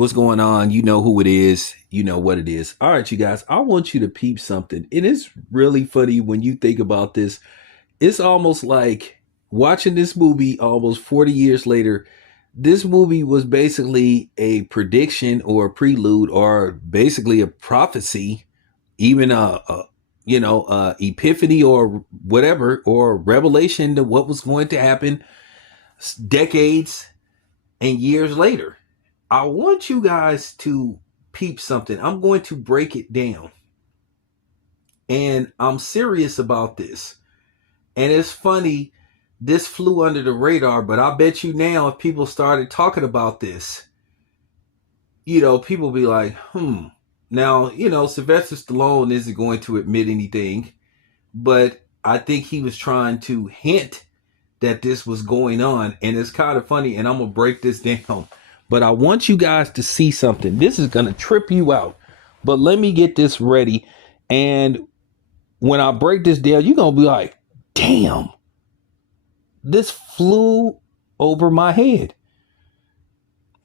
What's going on? You know who it is. You know what it is. All right, you guys, I want you to peep something. It is really funny when you think about this. It's almost like watching this movie almost 40 years later. This movie was basically a prediction or a prelude or basically a prophecy, even a epiphany or whatever, or revelation to what was going to happen decades and years later. I want you guys to peep something. I'm going to break it down. And I'm serious about this. And it's funny, this flew under the radar, but I bet you now if people started talking about this, people be like, Now, Sylvester Stallone isn't going to admit anything, but I think he was trying to hint that this was going on. And it's kind of funny, and I'm going to break this down. But I want you guys to see something. This is going to trip you out. But let me get this ready. And when I break this down, you're going to be like, damn, this flew over my head.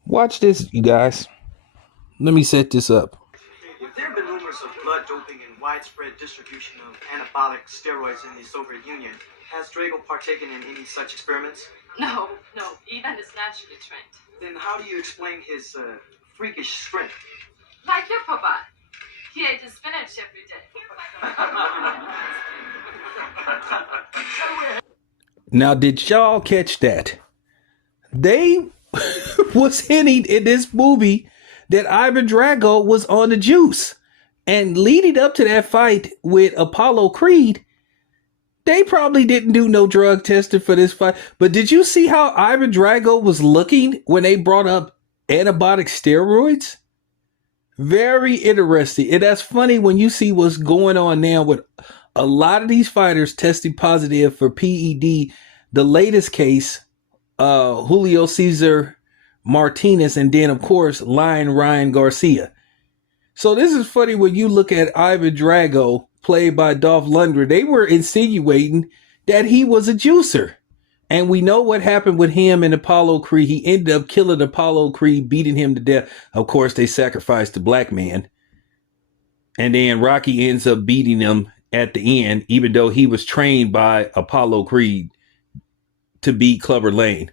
Watch this, you guys. Let me set this up. There have been rumors of blood doping and widespread distribution of anabolic steroids in the Soviet Union. Has Drago partaken in any such experiments? No, Ivan is naturally trained. Then how do you explain his freakish strength? Like your papa. He ate his spinach every day. Now, did y'all catch that? They was hinting in this movie that Ivan Drago was on the juice. And leading up to that fight with Apollo Creed, they probably didn't do no drug testing for this fight. But did you see how Ivan Drago was looking when they brought up anabolic steroids? Very interesting. And that's funny when you see what's going on now with a lot of these fighters testing positive for PED. The latest case, Julio Cesar Martinez, and then, of course, Lion Ryan Garcia. So this is funny when you look at Ivan Drago, played by Dolph Lundgren. They were insinuating that he was a juicer. And we know what happened with him and Apollo Creed. He ended up killing Apollo Creed, beating him to death. Of course, they sacrificed the black man. And then Rocky ends up beating him at the end, even though he was trained by Apollo Creed to beat Clubber Lang.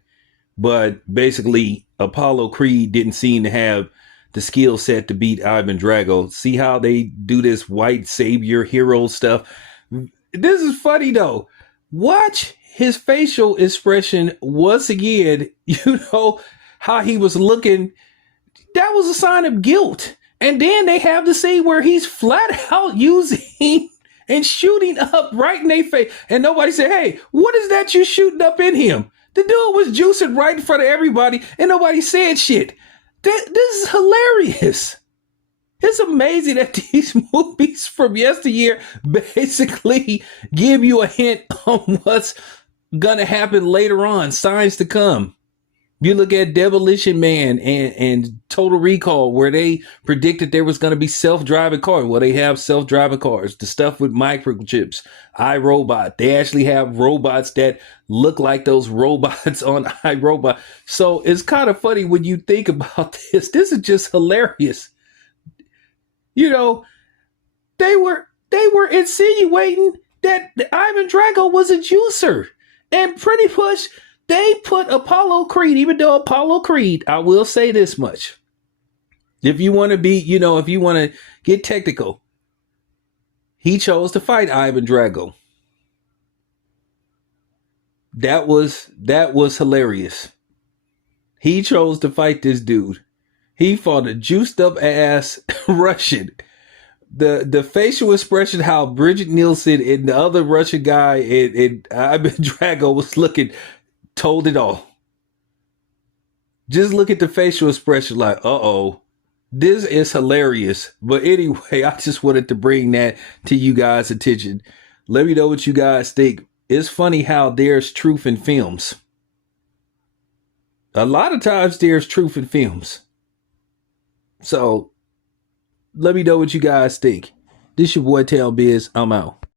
But basically, Apollo Creed didn't seem to have the skill set to beat Ivan Drago. See how they do this white savior hero stuff? This is funny though. Watch his facial expression once again. You know how he was looking. That was a sign of guilt. And then they have the scene where he's flat out using and shooting up right in their face. And nobody said, hey, what is that you shooting up in him? The dude was juicing right in front of everybody and nobody said shit. This is hilarious. It's amazing that these movies from yesteryear basically give you a hint on what's going to happen later on, signs to come. You look at Demolition Man and Total Recall, where they predicted there was going to be self-driving cars. Well, they have self-driving cars. The stuff with microchips, iRobot. They actually have robots that look like those robots on iRobot. So it's kind of funny when you think about this. This is just hilarious. You know, they were insinuating that Ivan Drago was a juicer, and pretty much they put Apollo Creed, even though Apollo Creed, I will say this much. If you want to be, if you want to get technical, he chose to fight Ivan Drago. That was hilarious. He chose to fight this dude. He fought a juiced up ass Russian. The facial expression, how Bridget Nielsen and the other Russian guy and Ivan Drago was looking, told it all. Just look at the facial expression like, uh-oh, this is hilarious. But anyway, I just wanted to bring that to you guys' attention. Let me know what you guys think. It's funny how there's truth in films. A lot of times there's truth in films. So let me know what you guys think. This your boy Tail Biz. I'm out.